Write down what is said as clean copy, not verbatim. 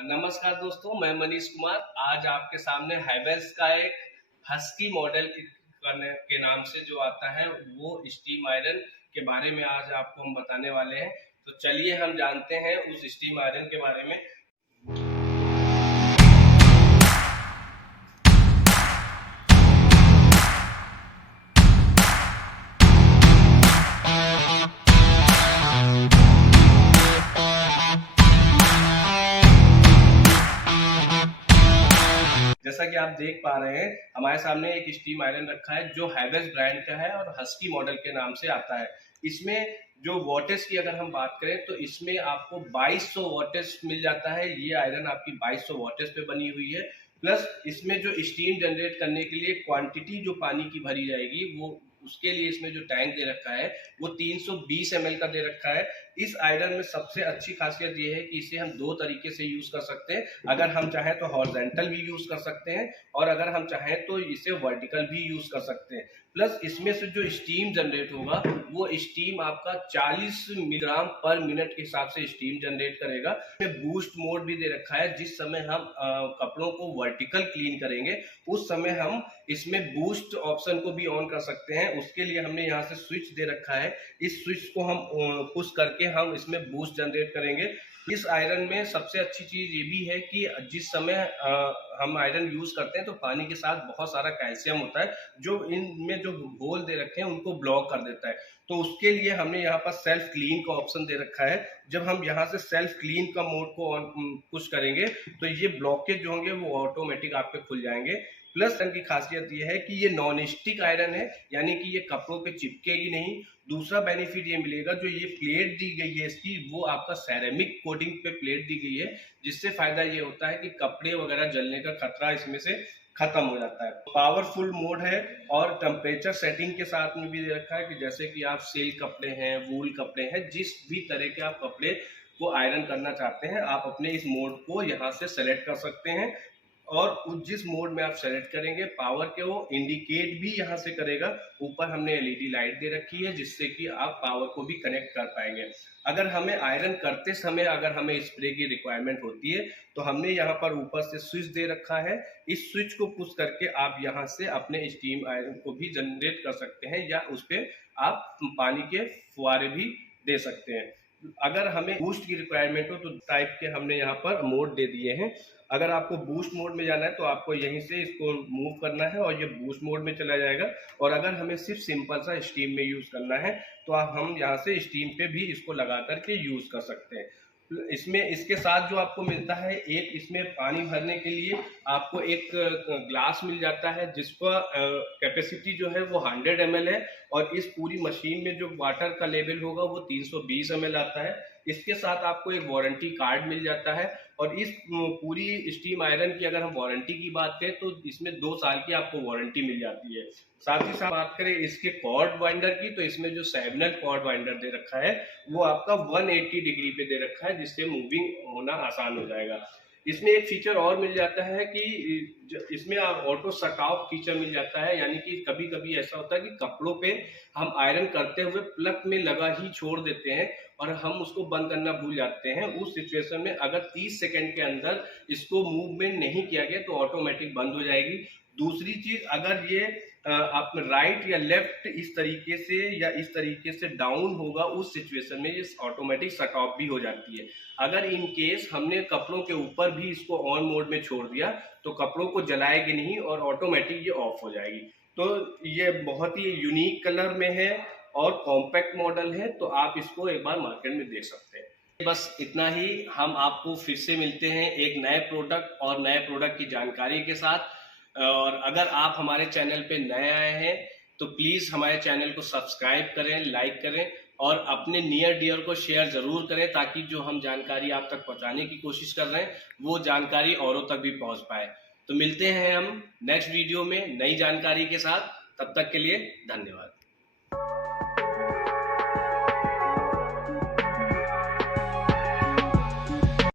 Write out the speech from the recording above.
नमस्कार दोस्तों, मैं मनीष कुमार। आज आपके सामने हैवेल्स का एक हस्की मॉडल के नाम से जो आता है वो स्टीम आयरन के बारे में आज आपको हम बताने वाले हैं। तो चलिए हम जानते हैं उस स्टीम आयरन के बारे में। जैसा कि आप देख पा रहे हैं, हमारे सामने एक स्टीम आयरन रखा है जो हैवेल्स ब्रांड का है और हस्की मॉडल के नाम से आता है। इसमें जो वॉटेज की अगर हम बात करें तो इसमें आपको 2200 वॉटेज मिल जाता है। ये आयरन आपकी 2200 वॉटेज पे बनी हुई है। प्लस इसमें जो स्टीम जनरेट करने के लिए क्वांटिटी जो पानी की भरी जाएगी वो उसके लिए इसमें जो टैंक दे रखा है वो 320 ml का दे रखा है। इस आयरन में सबसे अच्छी खासियत ये है कि इसे हम दो तरीके से यूज कर सकते हैं। अगर हम चाहें तो हॉरिजॉन्टल भी यूज कर सकते हैं और अगर हम चाहें तो इसे वर्टिकल भी यूज कर सकते हैं। प्लस इसमें से जो स्टीम जनरेट होगा वो स्टीम आपका 40 मिलीग्राम पर मिनट के हिसाब से स्टीम जनरेट करेगा। इसमें बूस्ट मोड भी दे रखा है। जिस समय हम कपड़ों को वर्टिकल क्लीन करेंगे उस समय हम इसमें बूस्ट ऑप्शन को भी ऑन कर सकते हैं। उसके लिए हमने यहाँ से स्विच दे रखा है। इस स्विच को हम पुश करके हम इसमें बूस्ट जनरेट करेंगे। इस आयरन में सबसे अच्छी चीज ये भी है कि जिस समय हम आयरन यूज करते हैं तो पानी के साथ बहुत सारा कैल्शियम होता है जो इनमें जो होल दे रखे हैं उनको ब्लॉक कर देता है। तो उसके लिए हमने यहाँ पर सेल्फ क्लीन का ऑप्शन दे रखा है। जब हम यहाँ से सेल्फ क्लीन का मोड को ऑन पुश करेंगे तो ये ब्लॉकेज जो होंगे वो ऑटोमेटिक आपके खुल जाएंगे। प्लस इनकी खासियत ये है कि ये नॉन स्टिक आयरन है, यानी कि ये कपड़ों पे चिपकेगी नहीं। दूसरा बेनिफिट ये मिलेगा, जो ये प्लेट दी गई है इसकी वो आपका सेरेमिक कोटिंग पे प्लेट दी गई है, जिससे फायदा ये होता है कि कपड़े वगैरह जलने का खतरा इसमें से खत्म हो जाता है। पावरफुल मोड है और टेम्परेचर सेटिंग के साथ में भी दे रखा है कि जैसे कि आप सिल्क कपड़े हैं, वूल कपड़े हैं, जिस भी तरह के आप कपड़े को आयरन करना चाहते हैं आप अपने इस मोड को यहाँ से सेलेक्ट कर सकते हैं। और जिस मोड में आप सेलेक्ट करेंगे पावर के वो इंडिकेट भी यहाँ से करेगा। ऊपर हमने एलईडी लाइट दे रखी है जिससे कि आप पावर को भी कनेक्ट कर पाएंगे। अगर हमें आयरन करते समय अगर हमें स्प्रे की रिक्वायरमेंट होती है तो हमने यहाँ पर ऊपर से स्विच दे रखा है। इस स्विच को पुश करके आप यहाँ से अपने स्टीम आयरन को भी जनरेट कर सकते हैं या उस पर आप पानी के फुहारे भी दे सकते हैं। अगर हमें बूस्ट की रिक्वायरमेंट हो तो टाइप के हमने यहाँ पर मोड दे दिए हैं। अगर आपको बूस्ट मोड में जाना है तो आपको यहीं से इसको मूव करना है और ये बूस्ट मोड में चला जाएगा। और अगर हमें सिर्फ सिंपल सा स्टीम में यूज करना है तो हम यहाँ से स्टीम पे भी इसको लगा करके यूज कर सकते हैं। इसमें इसके साथ जो आपको मिलता है, एक इसमें पानी भरने के लिए आपको एक ग्लास मिल जाता है जिसका कैपेसिटी जो है वो 100 ml है और इस पूरी मशीन में जो वाटर का लेवल होगा वो 320 ml आता है। इसके साथ आपको एक वारंटी कार्ड मिल जाता है और इस पूरी स्टीम आयरन की अगर हम वारंटी की बात करें तो इसमें 2 साल की आपको वारंटी मिल जाती है। साथ ही साथ बात करें इसके कॉर्ड वाइंडर की तो इसमें जो सेवनल कॉर्ड वाइंडर दे रखा है वो आपका 180 डिग्री पे दे रखा है जिससे मूविंग होना आसान हो जाएगा। इसमें एक फीचर और मिल जाता है कि इसमें ऑटो शट ऑफ फीचर मिल जाता है, यानी कि कभी कभी ऐसा होता है कि कपड़ों पे हम आयरन करते हुए प्लग में लगा ही छोड़ देते हैं और हम उसको बंद करना भूल जाते हैं। उस सिचुएशन में अगर 30 सेकंड के अंदर इसको मूवमेंट नहीं किया गया तो ऑटोमेटिक बंद हो जाएगी। दूसरी चीज, अगर ये आप राइट या लेफ्ट इस तरीके से या इस तरीके से डाउन होगा उस सिचुएशन में ये ऑटोमेटिक शट ऑफ भी हो जाती है। अगर इन केस हमने कपड़ों के ऊपर भी इसको ऑन मोड में छोड़ दिया तो कपड़ों को जलाएगी नहीं और ऑटोमेटिक ये ऑफ हो जाएगी। तो ये बहुत ही यूनिक कलर में है और कॉम्पैक्ट मॉडल है, तो आप इसको एक बार मार्केट में देख सकते हैं। बस इतना ही। हम आपको फिर से मिलते हैं एक नए प्रोडक्ट और नए प्रोडक्ट की जानकारी के साथ। और अगर आप हमारे चैनल पे नए आए हैं तो प्लीज हमारे चैनल को सब्सक्राइब करें, लाइक करें और अपने नियर डियर को शेयर जरूर करें ताकि जो हम जानकारी आप तक पहुंचाने की कोशिश कर रहे हैं वो जानकारी औरों तक भी पहुंच पाए। तो मिलते हैं हम नेक्स्ट वीडियो में नई जानकारी के साथ। तब तक के लिए धन्यवाद।